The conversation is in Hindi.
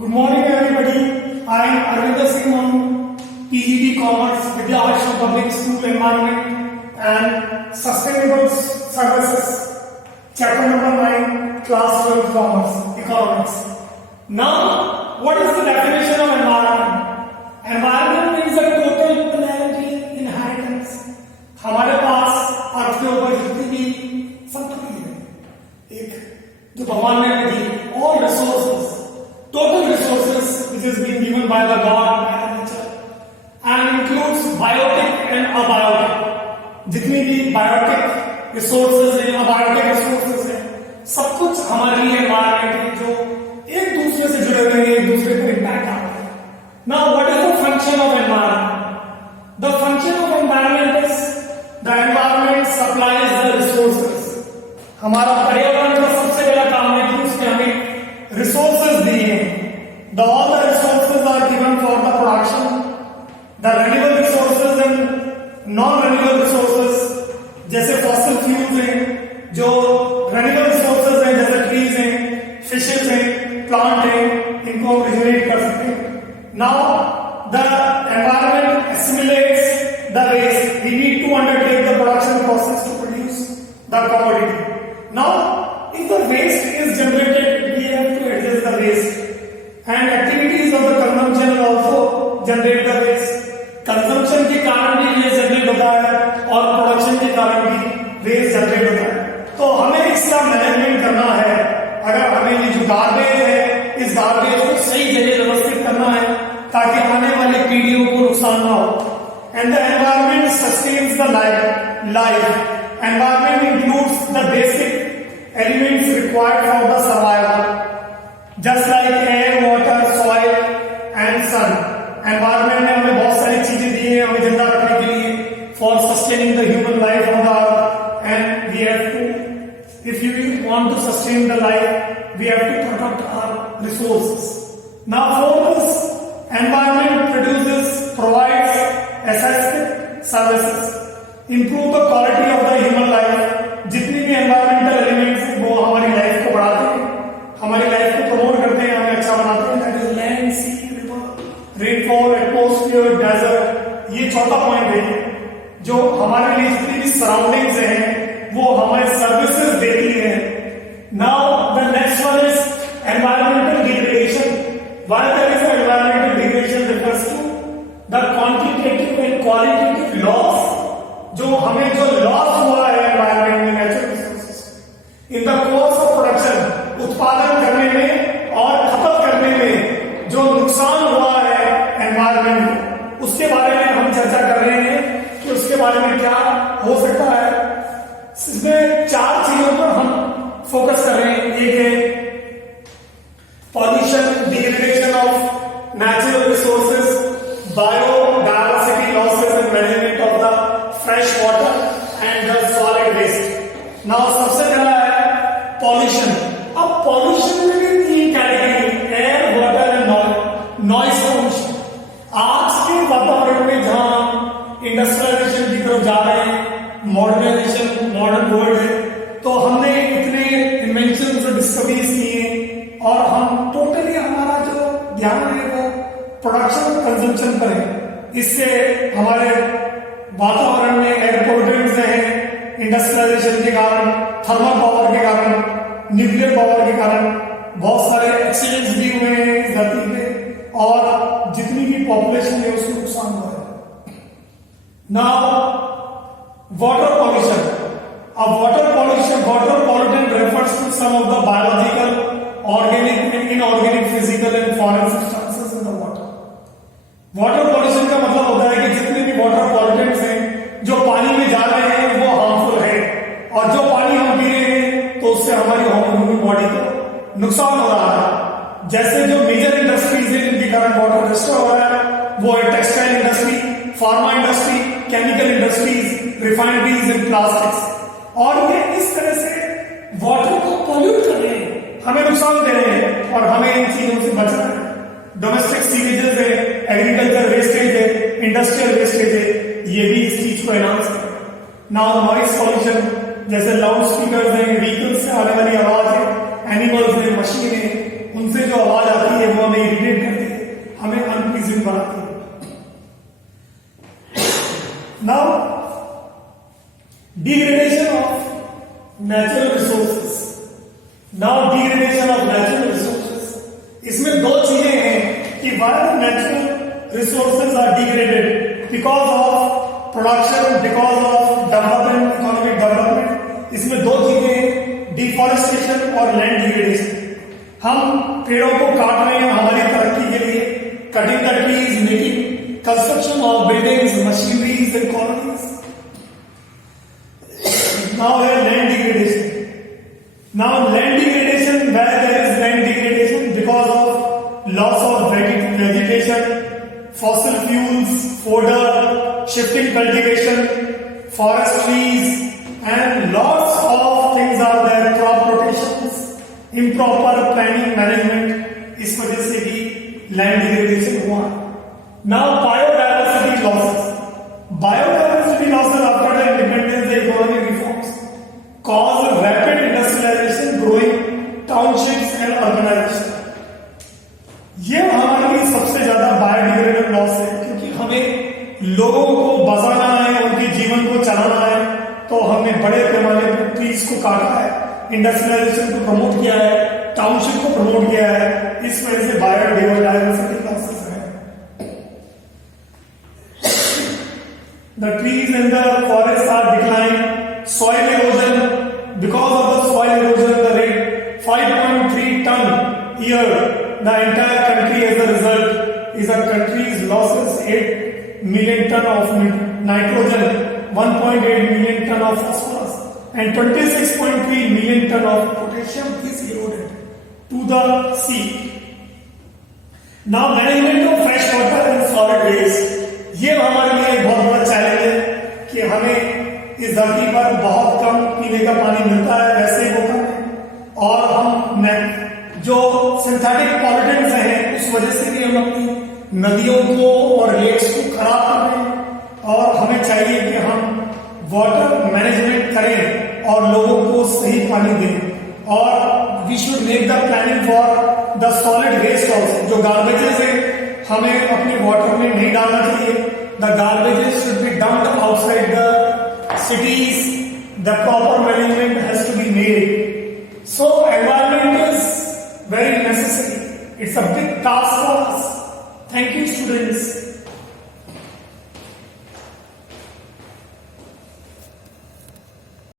Good morning, everybody. I am Arvinder Singh Manu, PGD Commerce, Vidya Ashram Public School Environment and Sustainable Services, Chapter number 9, Class 12 Commerce, Economics. Now, what is the definition of environment? Environment means a total planetary inheritance. हमारे पास अर्थ के ऊपर जितनी भी संपत्ति है, एक जो भगवान ने दी, all resources, total resources which is being given by the God, by the nature, and includes biotic and abiotic. जितनी भी biotic resources हैं, abiotic resources हैं, सब कुछ हमारे लिए environment है जो एक दूसरे से जुड़े हुए हैं, एक दूसरे पर impact डालते हैं. Now, what is the function of environment? The function of environment is the environment supplies the resources. हमारा पर्यावरण का सबसे बड़ा काम है कि उसने हमें resources दिए हैं. All the resources are given for the production. The renewable resources and non-renewable resources, जैसे fossil fuels हैं, जो renewable resources हैं, जैसे trees हैं, fishes हैं, plant हैं, इनको हम regenerate कर सकते हैं. Now, the environment assimilates the waste. We need to undertake the production process to produce the commodity. Now, if the waste is generated, we have to adjust the waste. And activities of the consumption will also generate the waste. Consumption के कारण भी waste generate होता है और production के कारण भी waste generate होता है. तो हमें इसका मैनेजमेंट करना है. अगर हमें ये जो गार्बेज है, इस गार्बेज को सही जगह व्यवस्थित करना है ताकि आने वाली पीढ़ियों को नुकसान ना हो. And the environment sustains the life. Environment includes the basic elements required for the survival. Just like air, water, soil and sun. Environment ने हमें बहुत सारी चीजें दी हैं हमें जिंदा रखने के लिए for sustaining the human life on the earth. And we have to, if you want to sustain the life, we have to protect our resources. Now, for this, environment provides essential services, improve the quality of the human life. जितनी भी environmental elements हैं वो हमारी लाइफ को बढ़ाते हैं, हमारी लाइफ को प्रमोट करते हैं, हमें अच्छा बनाते हैं. That is land, sea, river, rainfall, atmosphere, desert. ये चौथा पॉइंट है जो हमारे लिए जितनी भी सराउंडिंग्स हैं वो हमें सर्विसेज देती है. Now the next one is environmental degradation. Why there is environmental degradation refers to the quantitative and qualitative loss. जो हमें जो लॉस हुआ है एनवायरमेंट में natural resources in the course of production, उत्पादन करने में और खपत करने में जो नुकसान हुआ है एनवायरमेंट को, उसके बारे में हम चर्चा कर रहे हैं कि उसके बारे में क्या हो सकता है. इसमें चार चीजों पर हम फोकस कर रहे हैं. एक है pollution, degradation of natural resources, biodiversity losses and management of the fresh water and the solid waste. Now सबसे पहला है पॉल्यूशन. अब पॉल्यूशन में भी तीन category, air, water and noise pollution. आज के वातावरण में जहां इंडस्ट्रियलाइजेशन की तरफ जा रहे हैं, मॉडर्नाइजेशन, मॉडर्न वर्ल्ड है, तो हमने इतने इन्वेंशन और डिस्कवरीज किए और हम टोटली हमारा जो ध्यान है वो प्रोडक्शन कंजम्पशन पर है. इससे हमारे वातावरण में एयर पोल्यूटेंट्स हैं, इंडस्ट्रियलाइजेशन के कारण, थर्मल पावर के कारण, न्यूक्लियर पावर के कारण बहुत सारे एक्सीडेंट्स भी हुए हैं इस धरती पे और जितनी भी पॉपुलेशन है उसको नुकसान हुआ है. Now water pollution. अब water pollutant refers to some of the biological, organic and inorganic, physical and foreign substances in the water. Water pollution का मतलब होता है कि जितने भी वाटर पॉल्यूटेंट्स हैं जो पानी में जा रहे हैं वो हार्मफुल है और जो पानी हम पी रहे हैं तो उससे हमारी ह्यूमन बॉडी को नुकसान हो रहा है. जैसे जो मेजर इंडस्ट्रीज है जिनके कारण वाटर डिस्ट्रॉय हो रहा है वो है textile industry, pharma industry, chemical industries, refineries and plastics. और ये इस तरह से वाटर को पॉल्यूट कर रहे हैं, हमें नुकसान दे रहे हैं और हमें इन चीजों से बचना है. डोमेस्टिक सीवेजेस है, एग्रीकल्चर वेस्टेज है, इंडस्ट्रियल वेस्टेज है, ये भी इस चीज को एनहांस कर. नाउ नॉइज पॉल्यूशन, जैसे लाउड स्पीकर्स हैं, व्हीकल्स से आने वाली आवाज है, एनिमल्स हैं, मशीन है, उनसे जो आवाज आती है वो हमें इरिटेट करती है, हमें अनप्लीजेंट बनाती है। Now degradation of natural resources. Now degradation of natural resources, इसमें दो चीजें हैं कि why the natural resources are degraded, because of production, because of development, economic development. इसमें दो चीजें हैं, डिफॉरेस्टेशन और लैंड डिग्रेडेशन। हम पेड़ों को काट रहे हैं हमारी तरक्की के लिए, cutting the trees, making construction of buildings, machineries and colonies. Now है land degradation. Now land degradation, where there is land degradation because of loss of vegetation, fossil fuels, fodder, shifting cultivation, forest trees, and lots of things are there, crop rotations, improper planning management, इस वजह से भी land degradation हुआ। Now biodiversity losses. Biodiversity losses after the independence, the economic reforms cause rapid industrialization, growing townships and urbanization. ये हमारे लिए सबसे ज्यादा बायोडिग्रेडेबल लॉस है, क्योंकि हमें लोगों को बसाना है, उनके जीवन को चलाना है, तो हमने बड़े पैमाने पर ट्रीज को काटा है, इंडस्ट्रियलाइजेशन को प्रमोट किया है, टाउनशिप को प्रमोट किया है। इस वजह से बायोडाइवर्सिटी लॉसेस है। The trees and the forests are declining. Soil erosion, because of the soil erosion, the rate 5.3 ton year, the entire country as a result is a country's losses 8 million ton of nitrogen, 1.8 million ton of phosphorus, and 26.3 million ton of potassium is eroded to the sea. Now management of fresh water and solid waste, ये हमारे लिए एक बहुत बड़ा चैलेंज है कि हमें इस धरती पर बहुत कम पीने का पानी मिलता है, वैसे वो कम है, और हम जो सिंथेटिक पॉल्यूटेंट्स हैं उस वजह से भी हम अपनी नदियों को और लेक्स को खराब कर रहे हैं। और हमें चाहिए कि हम वाटर मैनेजमेंट करें और लोगों को सही पानी दें। और we should make the planning for the solid waste also. जो गार्बेजेस है हमें अपने वाटर में नहीं डालना चाहिए। The garbages should be dumped outside the cities. The proper management has to be made. So environment is very necessary. It's a big task for us. Thank you, students.